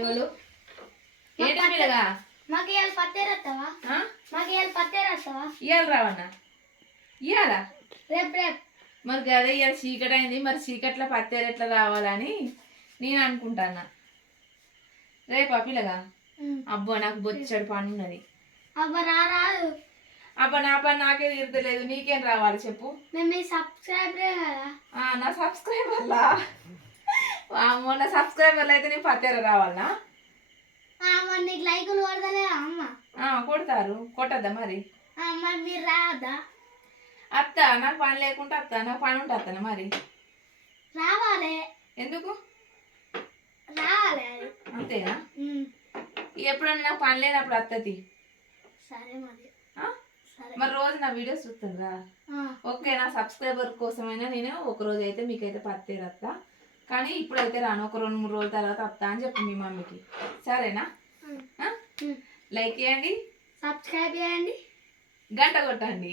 ఎవరు ఏంటి పిల్లగా మాకు ఇవాళ పత్తేరస్తావా మాకు ఇవాళ పత్తేరస్తావా ఇవాళ రావన్నా ఇవాళ రేపు మరి అదే ఇవాళ చీకటి అయింది మరి చీకట్లో పత్తేరు ఎట్లా రావాలని నేను అనుకుంటానా రేపా పిల్లగా అబ్బో నాకు బొచ్చడి పని ఉన్నది అబ్బా రాదు అబ్బా నా పని నాకే తీరతలేదు నీకేం రావాలి చెప్పు మేము మీ సబ్స్క్రైబరే కదా నా సబ్స్క్రైబర్లా మొన్న సబ్స్క్రైబర్లు అయితే నేను పత్తేర రావాలనా మరి నీకు లైకులు కొడతలేదా అమ్మ కొడతారు కొట్టద్దా మరి మరి మీరు రావద్దా అత్త నాకు పని లేకుంటే అత్త నాకు పని ఉంటే అత్తనా మరి రావాలి ఎందుకు రావాలి అంతేనా ఎప్పుడన్నా నాకు పని లేనప్పుడు అత్తది సరే మరి మరి రోజు నా వీడియోస్ చూస్తుందా ఓకే నా సబ్స్క్రైబర్ కోసమైనా నేను ఒక రోజు అయితే మీకైతే పత్తేరు అత్త కానీ ఇప్పుడైతే రాను ఒక 2-3 రోజుల తర్వాత అత్త అని చెప్పు మీ మమ్మీకి సరేనా లైక్ చేయండి సబ్స్క్రైబ్ చేయండి గంట కొట్టండి